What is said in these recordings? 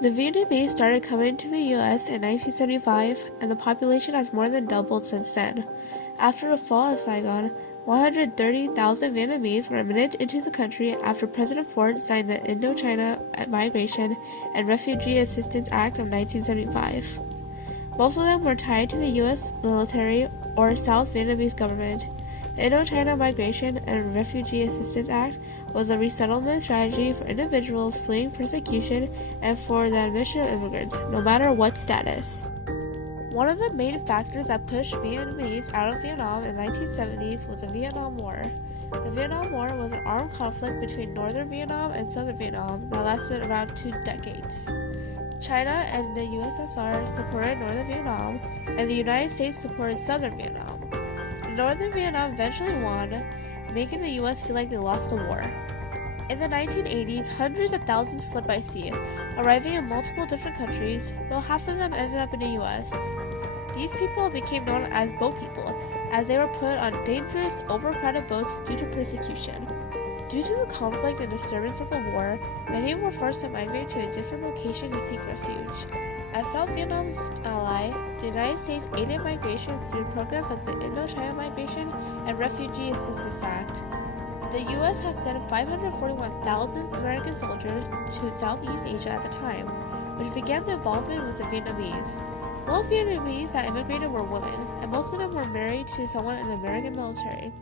The Vietnamese started coming to the U.S. in 1975, and the population has more than doubled since then. After the fall of Saigon, 130,000 Vietnamese were admitted into the country after President Ford signed the Indochina Migration and Refugee Assistance Act of 1975. Most of them were tied to the U.S. military or South Vietnamese government. The Indochina Migration and Refugee Assistance Act was a resettlement strategy for individuals fleeing persecution and for the admission of immigrants, no matter what status. One of the main factors that pushed Vietnamese out of Vietnam in the 1970s was the Vietnam War. The Vietnam War was an armed conflict between northern Vietnam and southern Vietnam that lasted around 2 decades. China and the USSR supported northern Vietnam, and the United States supported southern Vietnam. Northern Vietnam eventually won, making the U.S. feel like they lost the war. In the 1980s, hundreds of thousands fled by sea, arriving in multiple different countries, though half of them ended up in the U.S. These people became known as boat people, as they were put on dangerous, overcrowded boats due to persecution. Due to the conflict and disturbance of the war, many were forced to migrate to a different location to seek refuge. As South Vietnam's ally, the United States aided migration through programs like the Indochina Migration and Refugee Assistance Act. The U.S. had sent 541,000 American soldiers to Southeast Asia at the time, which began the involvement with the Vietnamese. Most Vietnamese that immigrated were women, and most of them were married to someone in the American military.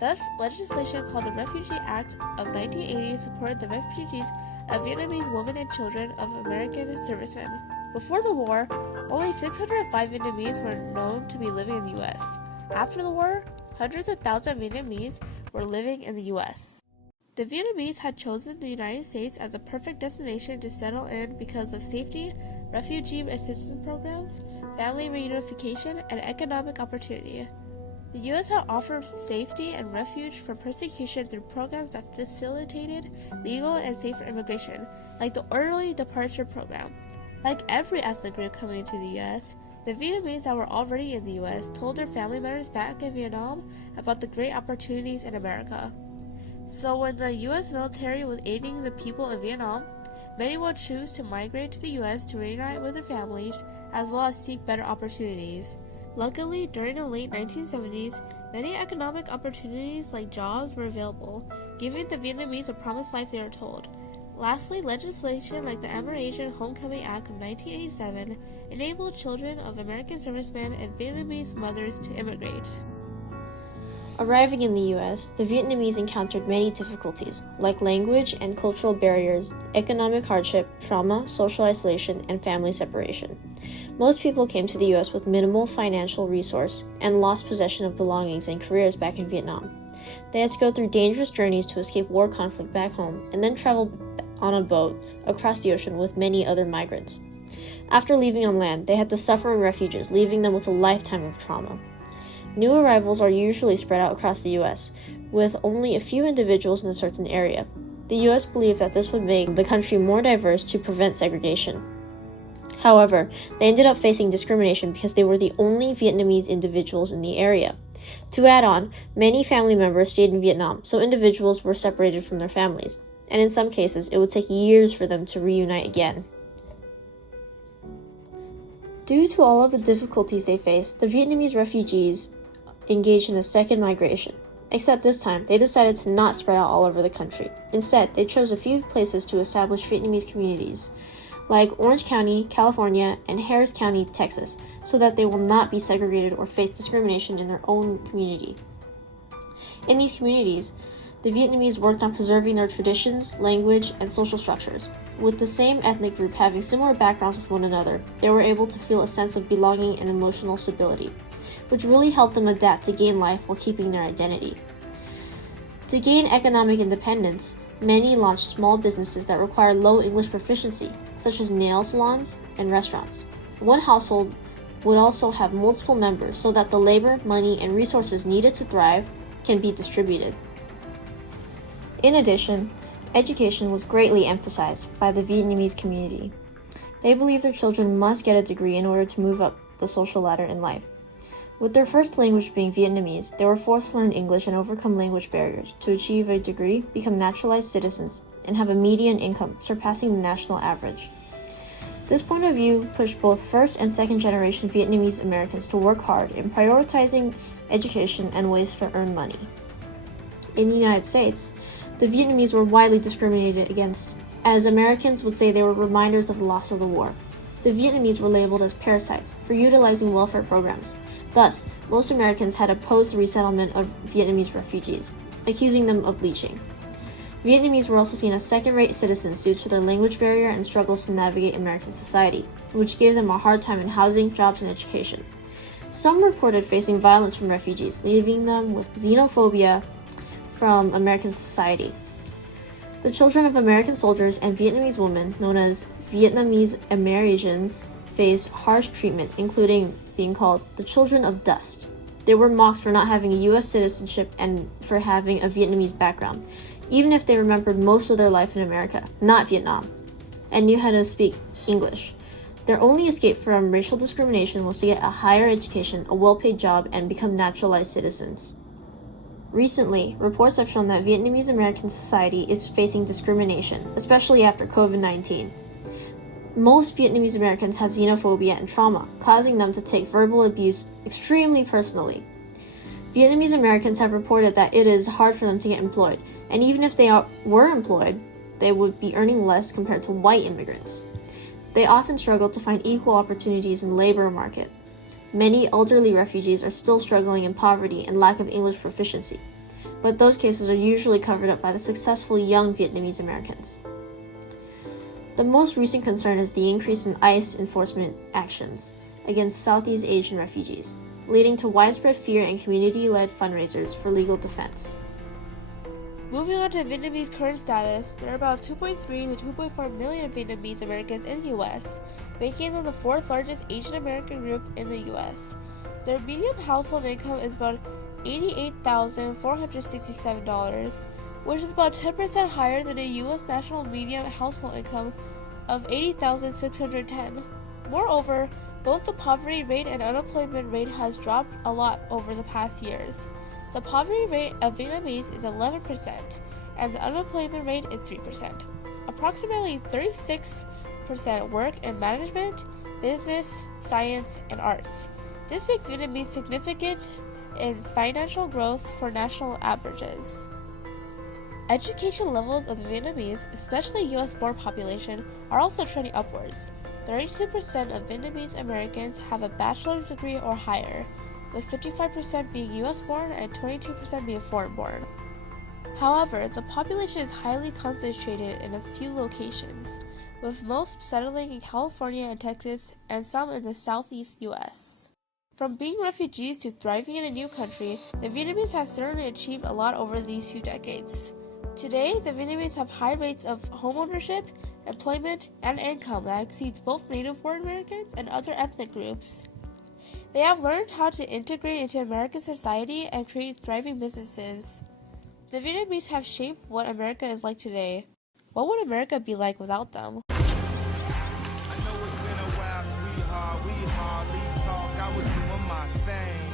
Thus, legislation called the Refugee Act of 1980 supported the refugees of Vietnamese women and children of American servicemen. Before the war, only 605 Vietnamese were known to be living in the U.S. After the war, hundreds of thousands of Vietnamese were living in the U.S. The Vietnamese had chosen the United States as a perfect destination to settle in because of safety, refugee assistance programs, family reunification, and economic opportunity. The U.S. had offered safety and refuge from persecution through programs that facilitated legal and safer immigration, like the Orderly Departure Program. Like every ethnic group coming to the U.S., the Vietnamese that were already in the U.S. told their family members back in Vietnam about the great opportunities in America. So when the U.S. military was aiding the people in Vietnam, many would choose to migrate to the U.S. to reunite with their families, as well as seek better opportunities. Luckily, during the late 1970s, many economic opportunities like jobs were available, giving the Vietnamese a promised life they were told. Lastly, legislation like the Amerasian Homecoming Act of 1987 enabled children of American servicemen and Vietnamese mothers to immigrate. Arriving in the U.S., the Vietnamese encountered many difficulties, like language and cultural barriers, economic hardship, trauma, social isolation, and family separation. Most people came to the U.S. with minimal financial resource and lost possession of belongings and careers back in Vietnam. They had to go through dangerous journeys to escape war conflict back home and then travel on a boat across the ocean with many other migrants. After leaving on land, they had to suffer in refuges, leaving them with a lifetime of trauma. New arrivals are usually spread out across the U.S., with only a few individuals in a certain area. The U.S. believed that this would make the country more diverse to prevent segregation. However, they ended up facing discrimination because they were the only Vietnamese individuals in the area. To add on, many family members stayed in Vietnam, so individuals were separated from their families, and in some cases, it would take years for them to reunite again. Due to all of the difficulties they faced, the Vietnamese refugees engaged in a second migration. Except this time, they decided to not spread out all over the country. Instead, they chose a few places to establish Vietnamese communities, like Orange County, California, and Harris County, Texas, so that they will not be segregated or face discrimination in their own community. In these communities, the Vietnamese worked on preserving their traditions, language, and social structures. With the same ethnic group having similar backgrounds with one another, they were able to feel a sense of belonging and emotional stability, which really helped them adapt to gain life while keeping their identity. To gain economic independence, many launched small businesses that require low English proficiency, such as nail salons and restaurants. One household would also have multiple members so that the labor, money, and resources needed to thrive can be distributed. In addition, education was greatly emphasized by the Vietnamese community. They believed their children must get a degree in order to move up the social ladder in life. With their first language being Vietnamese, they were forced to learn English and overcome language barriers to achieve a degree, become naturalized citizens, and have a median income surpassing the national average. This point of view pushed both first and second generation Vietnamese Americans to work hard in prioritizing education and ways to earn money. In the United States, the Vietnamese were widely discriminated against, as Americans would say they were reminders of the loss of the war. The Vietnamese were labeled as parasites for utilizing welfare programs. Thus, most Americans had opposed the resettlement of Vietnamese refugees, accusing them of leeching. Vietnamese were also seen as second-rate citizens due to their language barrier and struggles to navigate American society, which gave them a hard time in housing, jobs, and education. Some reported facing violence from refugees, leaving them with xenophobia from American society. The children of American soldiers and Vietnamese women, known as Vietnamese Americans, faced harsh treatment, including being called the children of dust. They were mocked for not having a U.S. citizenship and for having a Vietnamese background, even if they remembered most of their life in America, not Vietnam, and knew how to speak English. Their only escape from racial discrimination was to get a higher education, a well-paid job, and become naturalized citizens. Recently, reports have shown that Vietnamese American society is facing discrimination, especially after COVID-19. Most Vietnamese Americans have xenophobia and trauma, causing them to take verbal abuse extremely personally. Vietnamese Americans have reported that it is hard for them to get employed, and even if they were employed, they would be earning less compared to white immigrants. They often struggle to find equal opportunities in the labor market. Many elderly refugees are still struggling in poverty and lack of English proficiency, but those cases are usually covered up by the successful young Vietnamese Americans. The most recent concern is the increase in ICE enforcement actions against Southeast Asian refugees, leading to widespread fear and community-led fundraisers for legal defense. Moving on to Vietnamese current status, there are about 2.3 to 2.4 million Vietnamese Americans in the U.S., making them the fourth largest Asian American group in the U.S. Their median household income is about $88,467, which is about 10% higher than the U.S. national median household income of $80,610. Moreover, both the poverty rate and unemployment rate has dropped a lot over the past years. The poverty rate of Vietnamese is 11%, and the unemployment rate is 3%. Approximately 36% work in management, business, science, and arts. This makes Vietnamese significant in financial growth for national averages. Education levels of the Vietnamese, especially U.S.-born population, are also trending upwards. 32% of Vietnamese Americans have a bachelor's degree or higher, with 55% being U.S.-born and 22% being foreign-born. However, the population is highly concentrated in a few locations, with most settling in California and Texas, and some in the southeast U.S. From being refugees to thriving in a new country, the Vietnamese have certainly achieved a lot over these few decades. Today, the Vietnamese have high rates of homeownership, employment, and income that exceeds both native-born Americans and other ethnic groups. They have learned how to integrate into American society and create thriving businesses. The Vietnamese have shaped what America is like today. What would America be like without them? I know it's been a while, sweetheart. We hardly talk. I was doing my thing.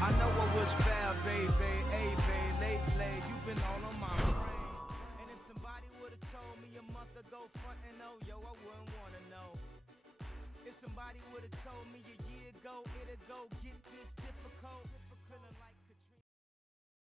I know I was fair, baby. Hey, babe, lately you've been all on my brain. And if somebody would have told me a month ago, front and oh, yo, I wouldn't want to know. If somebody would have told me a year ago,